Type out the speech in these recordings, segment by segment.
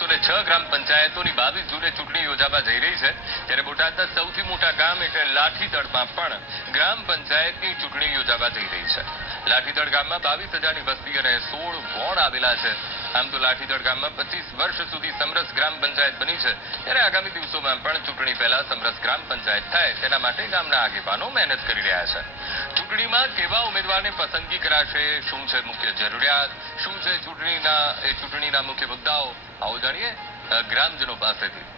106 ગ્રામ પંચાયતોની 22 જૂને ચૂંટણી યોજાવા જઈ રહી છે, ત્યારે બોટાદના સૌથી મોટા ગામ એટલે લાઠીદળમાં પણ ગ્રામ પંચાયતની ચૂંટણી યોજાવા જઈ રહી છે. લાઠીદળ ગામમાં 22,000ની વસ્તી અને 16 વોર્ડ આવેલા છે. આમ તો લાઠીદળ ગામમાં 25 વર્ષ સુધી સમરસ ગ્રામ પંચાયત બની છે, ત્યારે આગામી દિવસોમાં પણ ચૂંટણી પહેલા સમરસ ગ્રામ પંચાયત થાય તેના માટે ગામના આગેવાનો મહેનત કરી રહ્યા છે. ચૂંટણીમાં કેવા ઉમેદવારની પસંદગી કરાશે, શું છે મુખ્ય જરૂરિયાત, શું છે ચૂંટણીના મુખ્ય મુદ્દાઓ, આવો જાણીએ ગ્રામજનો પાસેથી.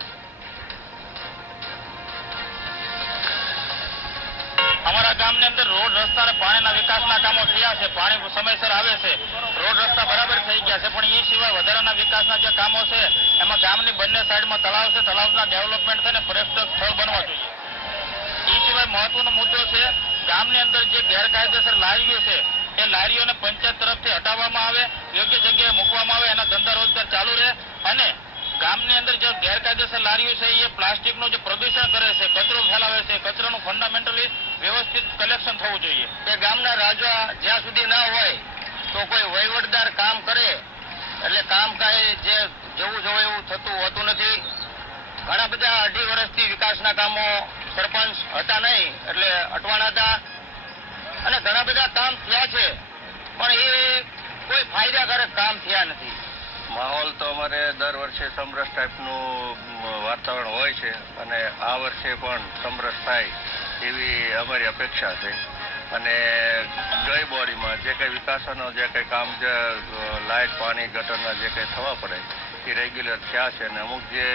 અમારા ગામની અંદર રોડ રસ્તા અને પાણીના વિકાસના કામો થયા છે. પાણી સમયસર આવે છે, રોડ રસ્તા બરાબર થઈ ગયા છે, પણ એ સિવાય વધારાના વિકાસના જે કામો છે એમાં ગામની બંને સાઈડમાં તળાવ છે, તળાવના ડેવલપમેન્ટ થઈને પર્યટક સ્થળ બનવા જોઈએ. એ સિવાય મહત્વનો મુદ્દો છે ગામની અંદર જે ગેરકાયદેસર લારીઓ છે એ લારીઓને પંચાયત તરફથી હટાવવામાં આવે, યોગ્ય જગ્યાએ મૂકવામાં આવે, એના ધંધા રોજગાર ચાલુ રહે. અને ગામની અંદર જે ગેરકાયદેસર લારીઓ છે એ પ્લાસ્ટિકનું જે પ્રદૂષણ કરે છે, કચરો ફેલાવે છે, કચરાનું ફંડામેન્ટલી વ્યવસ્થિત કલેક્શન થવું જોઈએ. કે ગામના રાજા જ્યાં સુધી ના હોય તો કોઈ વહીવટદાર કામ કરે એટલે કામ કાંઈ જે જેવું જોઈએ એવું થતું હોતું નથી. ઘણા બધા 2.5 વર્ષથી વિકાસના કામો સરપંચ હતા નહીં એટલે અટવાણા હતા અને ઘણા બધા કામ થયા છે, પણ એ કોઈ ફાયદાકારક કામ થયા નથી. માહોલ તો અમારે દર વર્ષે સમરસ ટાઈપનું વાતાવરણ હોય છે અને આ વર્ષે પણ સમરસ થાય એવી અમારી અપેક્ષા છે. અને ગઈ બોડીમાં જે કંઈ વિકાસનો જે કંઈ કામ જે લાઇટ પાણી ગટરના જે કંઈ થવા પડે એ રેગ્યુલર થયા છે. અને અમુક જે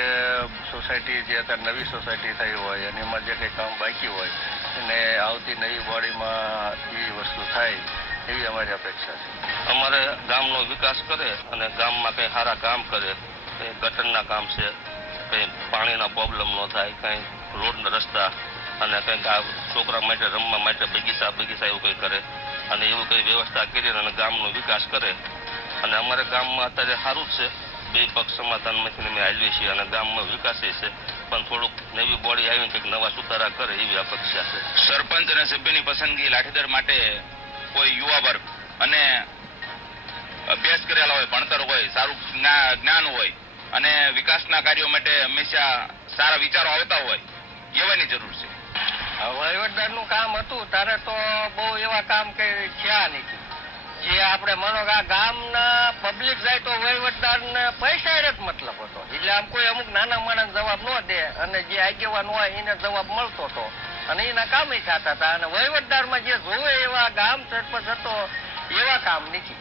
સોસાયટી જે અત્યારે નવી સોસાયટી થઈ હોય અને એમાં જે કંઈ કામ બાકી હોય અને આવતી નવી બોડીમાં એ વસ્તુ થાય એવી અમારી અપેક્ષા છે. અમારે ગામનો વિકાસ કરે અને ગામમાં કંઈ સારા કામ કરે, કંઈ ગટરના કામ છે, કંઈ પાણીના પ્રોબ્લેમ ન થાય, કંઈ રોડના રસ્તા અને કંઈક આ છોકરા માટે રમવા માટે બગીચા એવું કંઈ કરે અને એવું કંઈ વ્યવસ્થા કરી અને ગામનો વિકાસ કરે. અને અમારે ગામમાં અત્યારે સારું જ છે, બે પક્ષ સમાધાનમાંથી અમે હાલીએ છીએ અને ગામમાં વિકાસ છે, પણ થોડુંક નવી બોડી આવીને કંઈક નવા સુધારા કરે એવી અપેક્ષા છે. સરપંચ અને સભ્યની પસંદગી લાઠીદળ માટે કોઈ યુવા વર્ગ અને અભ્યાસ કરેલા હોય, ભણતર હોય, સારું જ્ઞાન હોય અને વિકાસના કાર્યો માટે હંમેશા સારા વિચારો આવતા હોય એવાની જરૂર છે. વહીવટદારનું કામ હતું ત્યારે તો બહુ એવા કામ કઈ થયા નથી. જે આપણે માનો કે આ ગામના પબ્લિક જાય તો વહીવટદારને પૈસા જ મતલબ હતો, એટલે આમ કોઈ અમુક નાના માણસ જવાબ ન દે અને જે આગેવાન હોય એને જવાબ મળતો હતો અને એના કામ થતા હતા. અને વહીવટદારમાં જે જોવે એવા ગામ સરપંચ હતો એવા કામ નથી.